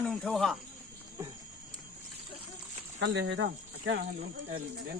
nung thâu ha kan le hedam kya han lum len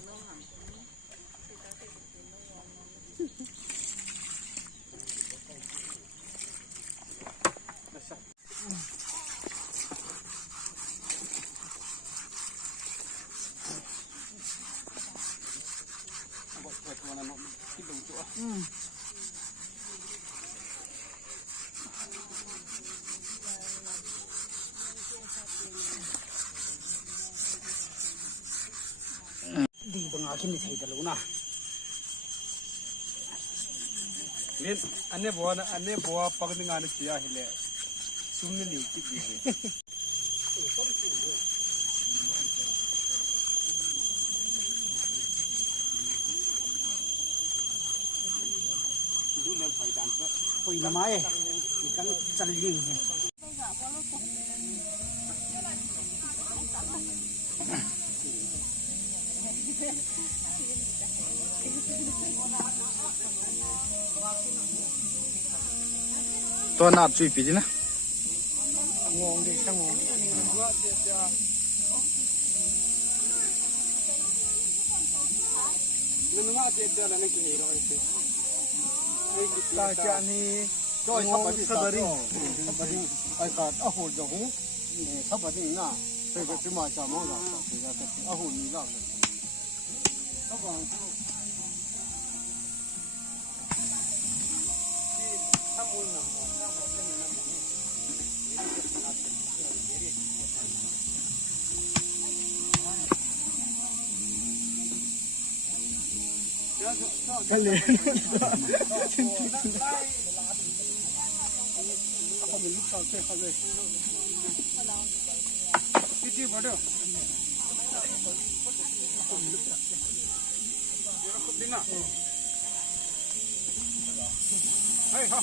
đi bằng áo trên thì thấy được luôn à len ane boa pagding ane siya hile sumne liu tik di du len phai dan pa hồi năm ấy thì cắn chân liềnตัวนับจุยปีจีนะ ngon đi sang ngon nên nó tiếp theo là nó cái rồi chứ ta cha ni rồi sắp bari ai cả ở hồ giờ hú sắp bari nè đây cái mà chả mong là thì là ở hồ như nào các bạn tham mưu nằm các bạn cái nằm cái gì không mình lúc sau chơi không rồi cái gì vào đâu đi nào hey ha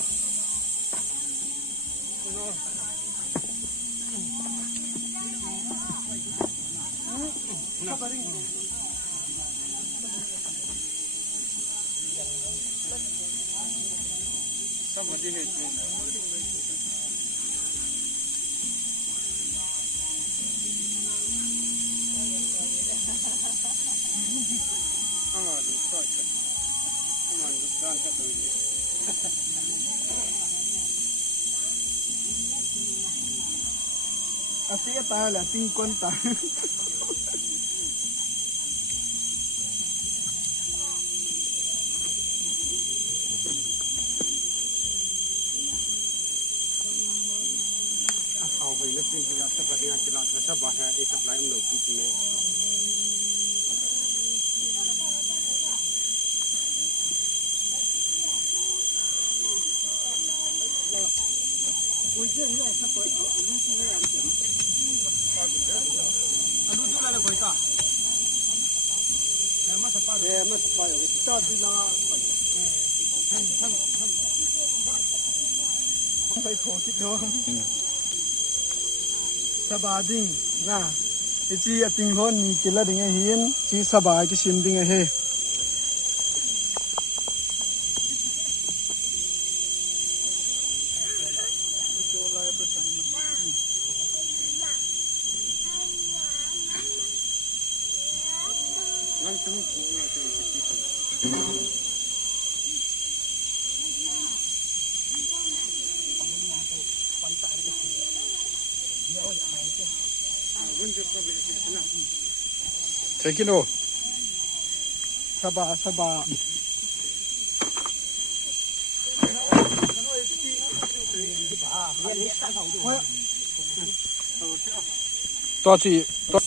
सब बड़ी है हमारे सोच हमारे दुकान का दूध así está la 50 เอาไปเลือกสิ่งที่เราจะปฏิบัติเราจะบ้าให้ไอ้ทับไล่มันหนุนปีนี้我这要他回路途那样子，路途来了回家，那么他把的，那他把有个大地那，ไปโผล่คิดดูสบายดิ้งนะไอ้ที่ติงคนมีกินแล้วดิ้งไอ้เห็นที่สบายก็ชิมดิ้งไอ้เฮนั่งทั้งคู่เลยจะเป็นที่สุดใช้กินโอ สบายสบาย ตัวจีตัว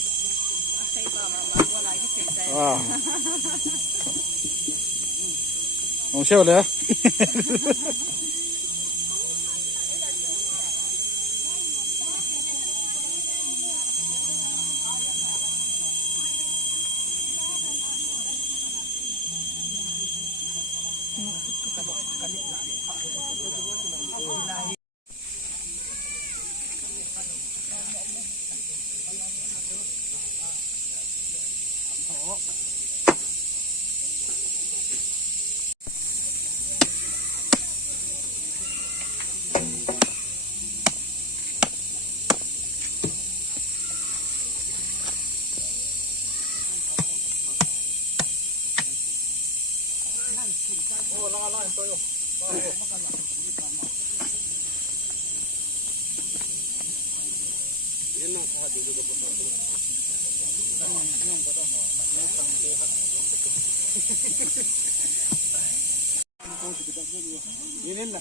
ลงเชี่ยวเลย เ โอ้ล่อตัวอยู่เย็นนั่งขาดูดูกับผมนั่งก็ต้องหัวนั่งฟังเสียงนี่นี่นะ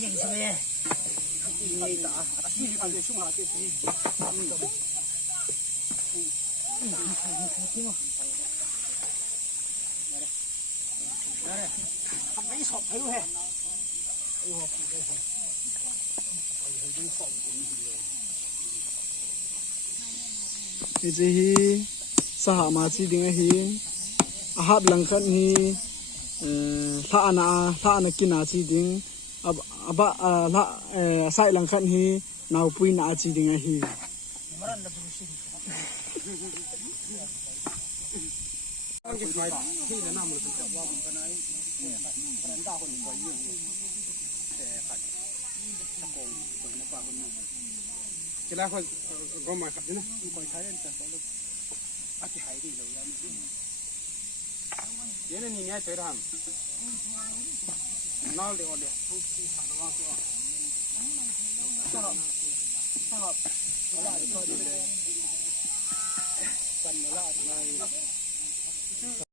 ยิ่งใช่ไหมนี่ตาที่อันเดียวชุ่มหาเจ็บนี่ทำไม่สอบให้ดูแฮะอีจีฮีสหมาจีดิงฮีอาหับหลังคันฮีถ้าอันกินอาจีดิงอับถ้าใส่หลังคันฮีนาวปุยนาจีดิงฮีที่แนะนำมันจะว่าผมกันไอ้พนันดาคนคอยยื่นแต่ขัดตะโกนตัวนักปราคนนึงกีฬาคนก็มาขัดนี่นะคอยใช้แต่เขาเลยอาทิหายดีเลยยังเดี๋ยวนี้เนี่ยเจอทำน้องเดี๋ยวทุกที่สามน้องตัวชอบอะไรก็ดีเลยกันอะไร